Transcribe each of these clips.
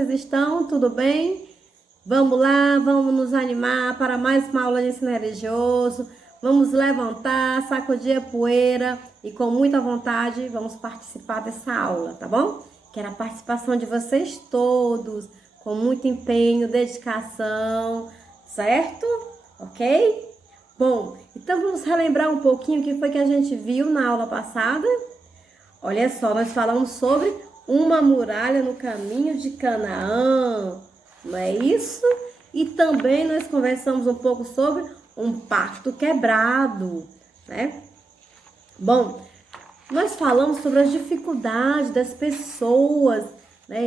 vocês estão? Tudo bem? Vamos lá, vamos nos animar para mais uma aula de ensino religioso. Vamos levantar, sacudir a poeira e com muita vontade vamos participar dessa aula, tá bom? Quero a participação de vocês todos, com muito empenho, dedicação, certo? Ok? Bom, então vamos relembrar um pouquinho o que foi que a gente viu na aula passada. Olha só, nós falamos sobre uma muralha no caminho de Canaã, não é isso? E também nós conversamos um pouco sobre um pacto quebrado, né? Bom, nós falamos sobre as dificuldades das pessoas, né,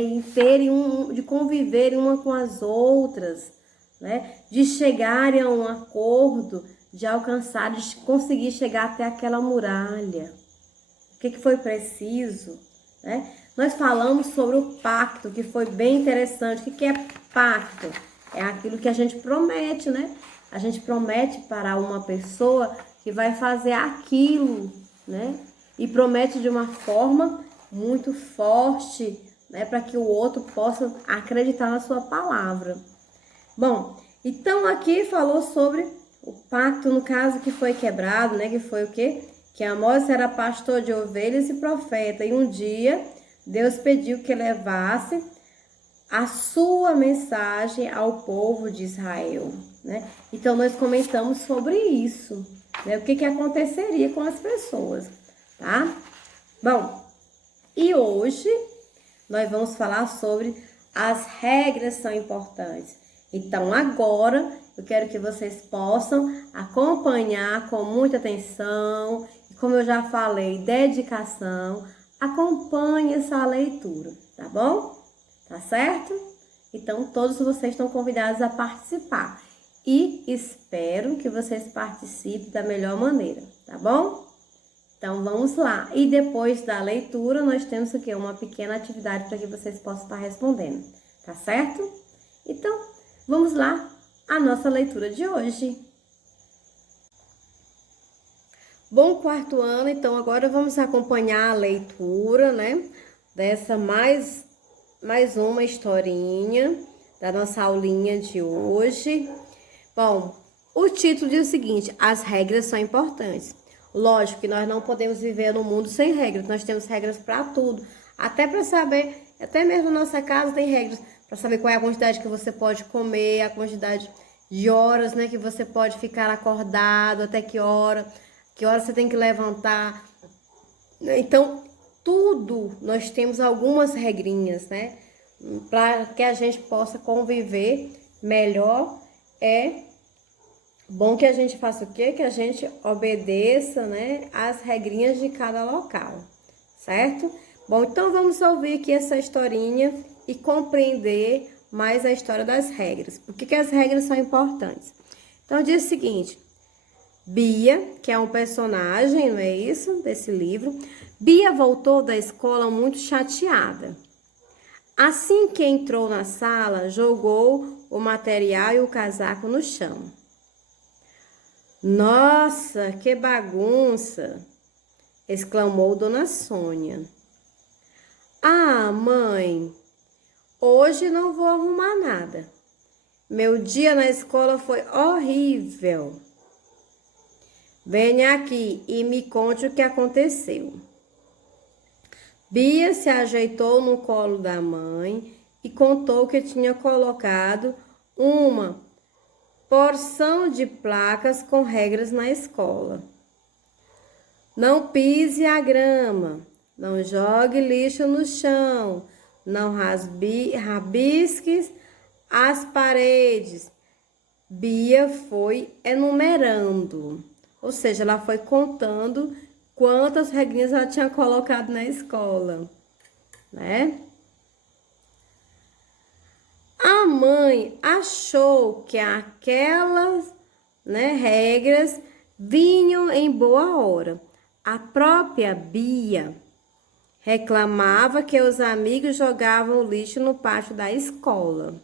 de conviverem uma com as outras, né, de chegarem a um acordo, de alcançar, de conseguir chegar até aquela muralha. O que foi preciso, né? Nós falamos sobre o pacto, que foi bem interessante. O que é pacto? É aquilo que a gente promete, né? A gente promete para uma pessoa que vai fazer aquilo, né? E promete de uma forma muito forte, né? Para que o outro possa acreditar na sua palavra. Bom, então aqui falou sobre o pacto, no caso, que foi quebrado, né? Que foi o quê? Que Amós era pastor de ovelhas e profeta. E um dia, Deus pediu que levasse a sua mensagem ao povo de Israel, né? Então, nós comentamos sobre isso, né? O que aconteceria com as pessoas, tá? Bom, e hoje nós vamos falar sobre as regras são importantes. Então, agora, eu quero que vocês possam acompanhar com muita atenção. E como eu já falei, dedicação. Acompanhe essa leitura, tá bom? Tá certo? Então, todos vocês estão convidados a participar. E espero que vocês participem da melhor maneira, tá bom? Então, vamos lá. E depois da leitura, nós temos aqui uma pequena atividade para que vocês possam estar respondendo, tá certo? Então, vamos lá, a nossa leitura de hoje. Bom quarto ano, então agora vamos acompanhar a leitura, né? Dessa mais uma historinha da nossa aulinha de hoje. Bom, o título diz o seguinte: as regras são importantes. Lógico que nós não podemos viver no mundo sem regras, nós temos regras para tudo. Até para saber, até mesmo na nossa casa tem regras para saber qual é a quantidade que você pode comer, a quantidade de horas, né, que você pode ficar acordado, até que hora você tem que levantar. Então, tudo nós temos algumas regrinhas, né, para que a gente possa conviver melhor. É bom que a gente faça o quê? Que a gente obedeça, né, as regrinhas de cada local, certo? Bom, então vamos ouvir aqui essa historinha e compreender mais a história das regras. Por que as regras são importantes? Então diz o seguinte: Bia, que é um personagem, não é isso? Desse livro. Bia voltou da escola muito chateada. Assim que entrou na sala, jogou o material e o casaco no chão. Nossa, que bagunça! Exclamou Dona Sônia. Ah, mãe, hoje não vou arrumar nada. Meu dia na escola foi horrível. Venha aqui e me conte o que aconteceu. Bia se ajeitou no colo da mãe e contou que tinha colocado uma porção de placas com regras na escola. Não pise a grama, não jogue lixo no chão, não rabisque as paredes. Bia foi enumerando, ou seja, ela foi contando quantas regrinhas ela tinha colocado na escola, né? A mãe achou que aquelas, né, regras vinham em boa hora. A própria Bia reclamava que os amigos jogavam lixo no pátio da escola.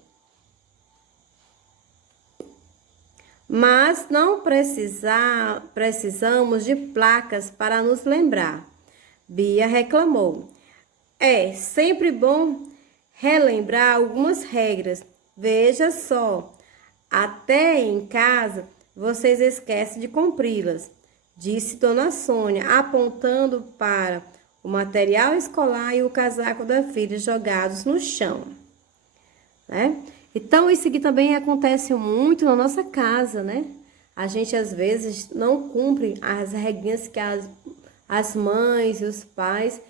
Mas não precisamos de placas para nos lembrar. Bia reclamou. É sempre bom relembrar algumas regras. Veja só, até em casa vocês esquecem de cumpri-las, disse Dona Sônia, apontando para o material escolar e o casaco da filha jogados no chão, né? Então, isso aqui também acontece muito na nossa casa, né? A gente, às vezes, não cumpre as regrinhas que as mães e os pais,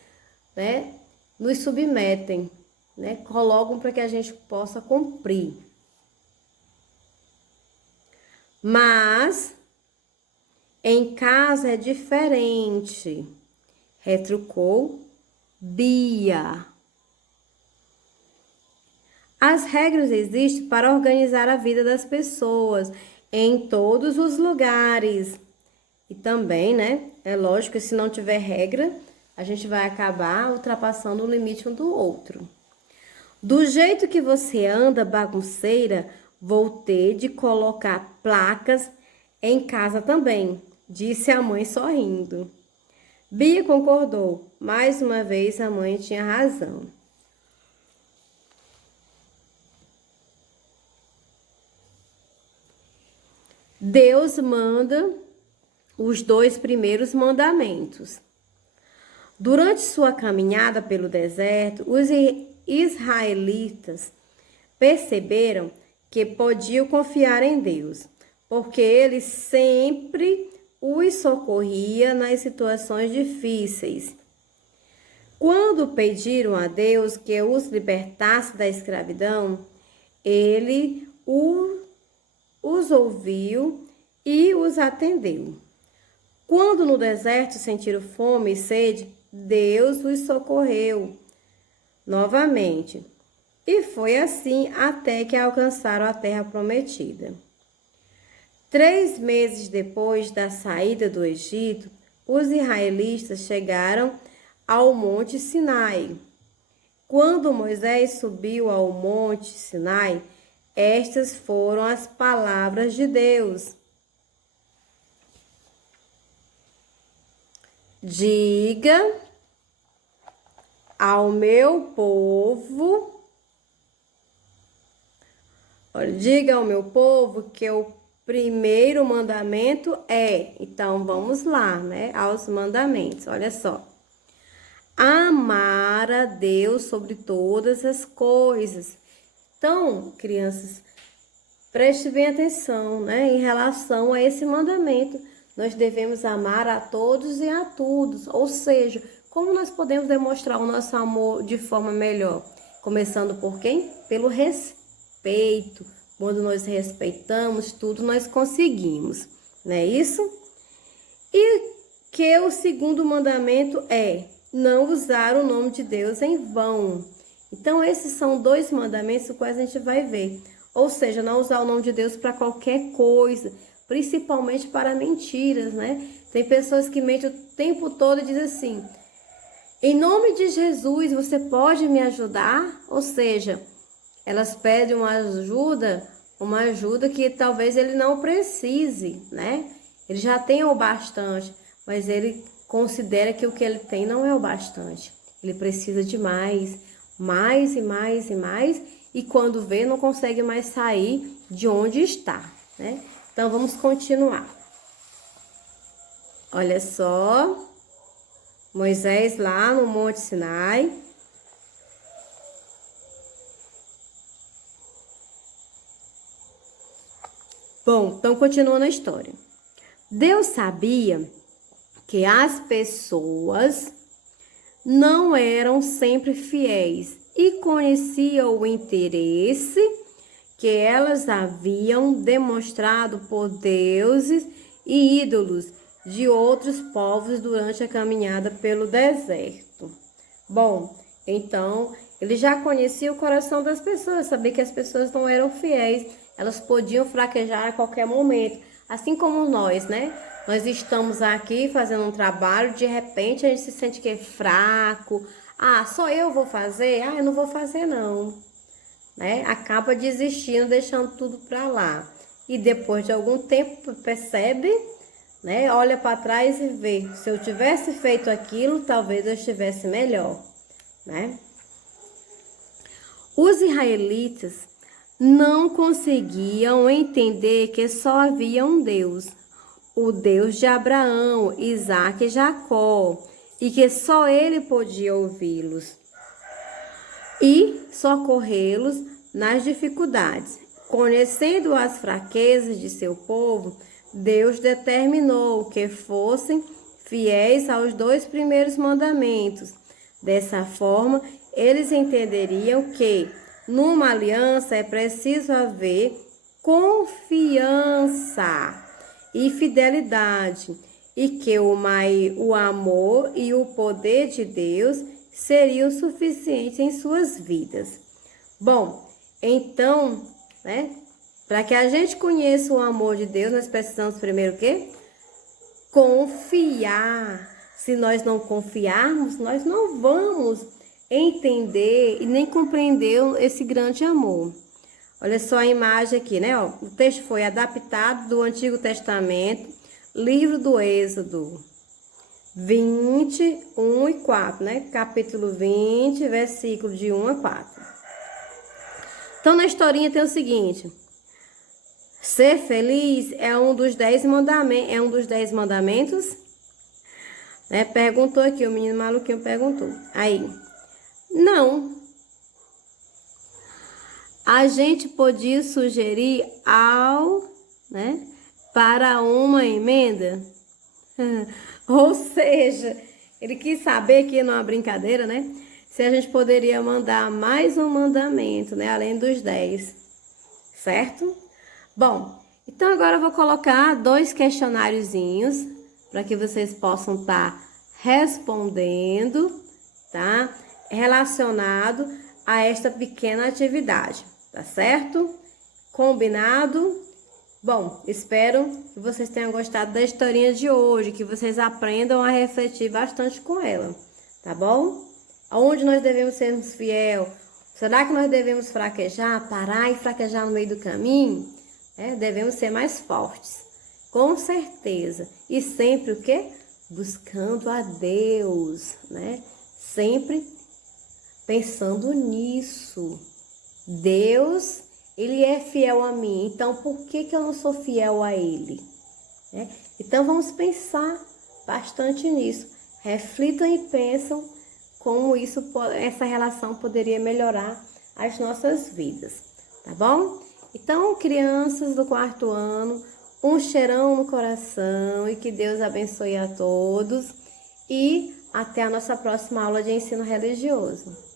né, nos submetem, né? Colocam para que a gente possa cumprir. Mas, em casa é diferente, retrucou Bia. As regras existem para organizar a vida das pessoas em todos os lugares. E também, né? É lógico que se não tiver regra, a gente vai acabar ultrapassando o limite um do outro. Do jeito que você anda, bagunceira, vou ter de colocar placas em casa também, disse a mãe sorrindo. Bia concordou. Mais uma vez a mãe tinha razão. Deus manda os 2 primeiros mandamentos. Durante sua caminhada pelo deserto, os israelitas perceberam que podiam confiar em Deus, porque ele sempre os socorria nas situações difíceis. Quando pediram a Deus que os libertasse da escravidão, ele os ouviu e os atendeu. Quando no deserto sentiram fome e sede, Deus os socorreu novamente. E foi assim até que alcançaram a terra prometida. 3 meses depois da saída do Egito, os israelitas chegaram ao Monte Sinai. Quando Moisés subiu ao Monte Sinai, estas foram as palavras de Deus. Diga ao meu povo, que o primeiro mandamento é, então vamos lá, né, aos mandamentos, olha só. Amar a Deus sobre todas as coisas. Então, crianças, preste bem atenção, né, em relação a esse mandamento. Nós devemos amar a todos e a todos, ou seja, como nós podemos demonstrar o nosso amor de forma melhor? Começando por quem? Pelo respeito. Quando nós respeitamos, tudo nós conseguimos, não é isso? E que o segundo mandamento é não usar o nome de Deus em vão. Então, esses são 2 mandamentos os quais a gente vai ver. Ou seja, não usar o nome de Deus para qualquer coisa, principalmente para mentiras, né? Tem pessoas que mentem o tempo todo e dizem assim, em nome de Jesus, você pode me ajudar? Ou seja, elas pedem uma ajuda que talvez ele não precise, né? Ele já tem o bastante, mas ele considera que o que ele tem não é o bastante. Ele precisa de mais e mais e mais, e quando vê, não consegue mais sair de onde está, né? Então, vamos continuar. Olha só, Moisés lá no Monte Sinai. Bom, então continuando a história. Deus sabia que as pessoas não eram sempre fiéis e conhecia o interesse que elas haviam demonstrado por deuses e ídolos de outros povos durante a caminhada pelo deserto. Bom, então, ele já conhecia o coração das pessoas, sabia que as pessoas não eram fiéis, elas podiam fraquejar a qualquer momento, assim como nós, né? Nós estamos aqui fazendo um trabalho, de repente a gente se sente que é fraco, só eu vou fazer? Eu não vou fazer não. Né? Acaba desistindo, deixando tudo para lá. E depois de algum tempo percebe, né? Olha para trás e vê, se eu tivesse feito aquilo, talvez eu estivesse melhor, né? Os israelitas não conseguiam entender que só havia um Deus, o Deus de Abraão, Isaque e Jacó, e que só ele podia ouvi-los e socorrê-los nas dificuldades. Conhecendo as fraquezas de seu povo, Deus determinou que fossem fiéis aos 2 primeiros mandamentos. Dessa forma, eles entenderiam que numa aliança é preciso haver confiança e fidelidade, e que o amor e o poder de Deus seriam suficientes em suas vidas. Bom, então, para que a gente conheça o amor de Deus, nós precisamos primeiro o quê? Confiar. Se nós não confiarmos, nós não vamos entender e nem compreender esse grande amor. Olha só a imagem aqui, né? Ó, o texto foi adaptado do Antigo Testamento, livro do Êxodo 20, 1 e 4, né? Capítulo 20, versículo de 1 a 4. Então, na historinha tem o seguinte: ser feliz é um dos 10 mandamentos, né? Perguntou aqui, o menino maluquinho perguntou. Aí, não. A gente podia sugerir para uma emenda. Ou seja, ele quis saber que numa brincadeira, né? Se a gente poderia mandar mais um mandamento, né? Além dos 10, certo? Bom, então agora eu vou colocar 2 questionáriozinhos para que vocês possam estar respondendo, tá? Relacionado a esta pequena atividade, tá certo? Combinado? Bom, espero que vocês tenham gostado da historinha de hoje, que vocês aprendam a refletir bastante com ela, tá bom? Aonde nós devemos sermos fiel? Será que nós devemos fraquejar, parar e fraquejar no meio do caminho? Devemos ser mais fortes, com certeza. E sempre o quê? Buscando a Deus, né? Sempre pensando nisso. Deus, Ele é fiel a mim, então por que eu não sou fiel a Ele? Então vamos pensar bastante nisso. Reflitam e pensam como essa relação poderia melhorar as nossas vidas, tá bom? Então, crianças do 4º ano, um cheirão no coração e que Deus abençoe a todos e até a nossa próxima aula de ensino religioso.